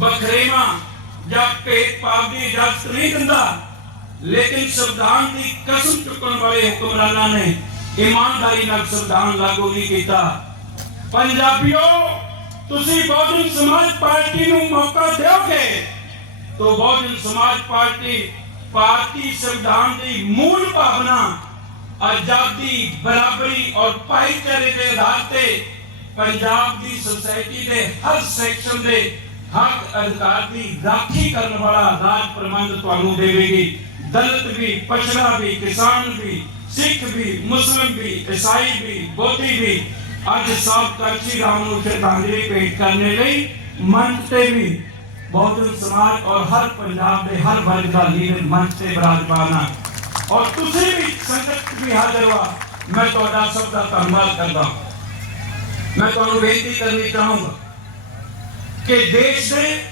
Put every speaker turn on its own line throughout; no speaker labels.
ਬਖਰੇਵਾ ਜਾਂ ਭੇਦਭਾਵ ਦੀ ਇਜਾਜ਼ਤ ਨਹੀਂ ਦਿੰਦਾ। ਲੇਕਿਨ ਸੰਵਿਧਾਨ ਦੀ ਕਸਮ ਚੁੱਕਣ ਵਾਲੇ ਹੁਕਮਰਾਨਾਂ ਨੇ ਇਮਾਨਦਾਰੀ ਨਾਲ ਸੰਵਿਧਾਨ ਲਾਗੂ ਨਹੀਂ ਕੀਤਾ। ਪੰਜਾਬੀਓ, ਤੁਸੀਂ ਬਹੁਜਨ ਸਮਾਜ ਪਾਰਟੀ ਨੂੰ ਮੌਕਾ ਦਿਓਗੇ ਤਾਂ ਬਹੁਜਨ ਸਮਾਜ ਪਾਰਟੀ ਭਾਰਤੀ ਸੰਵਿਧਾਨ ਦੀ ਮੂਲ ਭਾਵਨਾ ਆਜ਼ਾਦੀ, ਬਰਾਬਰੀ ਔਰ ਭਾਈਚਾਰੇ ਦੇ ਆਧਾਰ ਤੇ ਪੰਜਾਬ ਦੀ ਸੋਸਾਇਟੀ ਦੇ ਹਰ ਸੈਕਸ਼ਨ ਦੇ हक अधिकार की राखी करने वाला राज प्रबंध ਤੁਹਾਨੂੰ ਦੇਵੇਗੀ दलित भी पछड़ा भी किसान भी सिख भी मुस्लिम भी ईसाई भी बौद्धि भी ਅੱਜ ਸਾਹਿਬ ਕਾਚੀ ਰਾਮ ਨੂੰ ਸ਼ਰਧਾਂਜਲੀ ਭੇਟ ਕਰਨੇ ਲਈ ਮੰਚ ਤੇ ਵੀ ਬਹੁਜਨ ਸਮਾਜ ਔਰ ਹਰ ਪੰਜਾਬ ਦੇ ਹਰ ਵਰਗ ਦਾ ਲੀਡਰ ਮੰਚ ਤੇ ਵਿਰਾਜਮਾਨ ਹੈ ਔਰ ਤੁਸੀਂ ਵੀ ਸੰਗਤ 'ਚ ਵੀ ਹਾਜ਼ਰ ਹੋ ਮੈਂ ਤੁਹਾਡਾ ਸਭ ਦਾ ਧੰਨਵਾਦ ਕਰਦਾ ਹਾਂ। ਮੈਂ ਤੁਹਾਨੂੰ ਬੇਨਤੀ ਕਰਨੀ ਚਾਹੂੰਗਾ ਕਿ ਦੇਸ਼ ਦੇ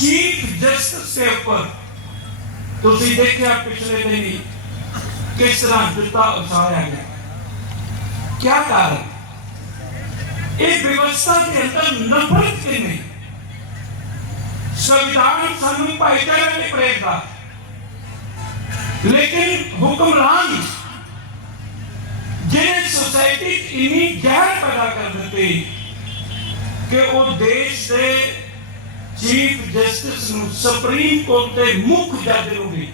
ਚੀਫ ਜਸਟਿਸ ਦੇ ਉੱਪਰ ਤੁਸੀਂ ਦੇਖਿਆ ਪਿਛਲੇ ਦਿਨੀ ਕਿਸ ਤਰ੍ਹਾਂ ਜੁੱਤਾ ਉਸਾਰਿਆ ਗਿਆ क्या कारण इस व्यवस्था के अंदर नफरत के नहीं संविधान ਸਾਨੂੰ ਭਾਈਚਾਰੇ ਲਈ ਪ੍ਰੇਰਦਾ ਲੇਕਿਨ ਹੁਕਮਰਾਨ ਜਿਹਨੇ ਸੋਸਾਇਟੀ ਚ ਇੰਨੀ ਜ਼ਹਿਰ ਪੈਦਾ ਕਰ ਦਿੱਤੀ ਕਿ ਉਹ ਦੇਸ਼ ਦੇ ਚੀਫ ਜਸਟਿਸ ਨੂੰ ਸੁਪਰੀਮ ਕੋਰਟ ਦੇ ਮੁੱਖ ਜੱਜ ਨੂੰ ਵੀ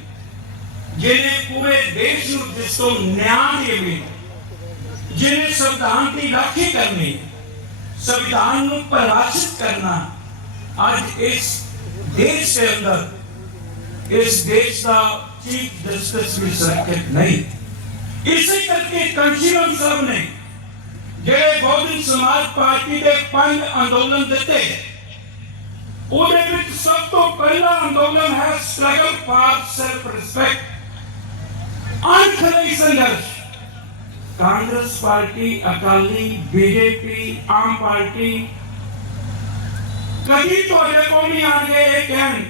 ਜਿਹਨੇ ਪੂਰੇ ਦੇਸ਼ ਨੂੰ ਜਿਸ ਤੋਂ ਨਿਆਂ ਦੀ ਉਮੀਦ ਜਿਹਨੇ ਸੰਵਿਧਾਨ ਦੀ ਰਾਖੀ ਕਰਨੀ ਸੰਵਿਧਾਨ ਨੂੰ ਪਰਿਭਾਸ਼ਿਤ ਕਰਨਾ ਅੱਜ ਇਸ ਦੇਸ਼ ਦੇ ਅੰਦਰ ਇਸ ਦੇਸ਼ ਦਾ ਚੀਫ ਜਸਟਿਸ ਵੀ ਸੁਰੱਖਿਅਤ ਨਹੀਂ ਇਸੇ ਕਰਕੇ ਕੰਸ਼ੀਰਮ ਸਾਹਿਬ ਨੇ ਜਿਹੜੇ ਬਹੁਜਨ ਸਮਾਜ ਪਾਰਟੀ ਦੇ ਪੰਜ ਅੰਦੋਲਨ ਦਿੱਤੇ, ਉਹਦੇ ਵਿੱਚ ਸਭ ਤੋਂ ਪਹਿਲਾ ਅੰਦੋਲਨ ਹੈ ਸਟਰਗਲ ਫਾਰ ਸੈਲਫ ਰਿਸਪੈਕਟ। ਅਣਖੜੀ ਸੰਘਰਸ਼। Congress party, Akali, BJP, Aam party, ਕਦੀ ਤੁਹਾਡੇ ਕੋਲ ਨਹੀਂ ਆਣਗੇ ਇਹ ਕਹਿਣ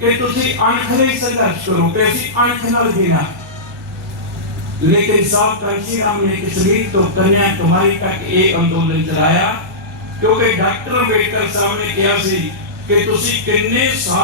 ਕਿ ਤੁਸੀਂ ਅਣਖਰੇ ਸੰਘਰਸ਼ ਕਰੋ ਕਿ ਅਸੀਂ ਅਣਖ ਨਾਲ ਜੀਣਾ लेकिन साहब कांशी राम ने कश्मीर तो कन्याकुमारी तक ये अंदोलन चलाया क्योंकि डॉक्टर अंबेडकर साहब ने कहा सी कि ਤੁਸੀਂ ਕਿੰਨੇ ਸਾਲ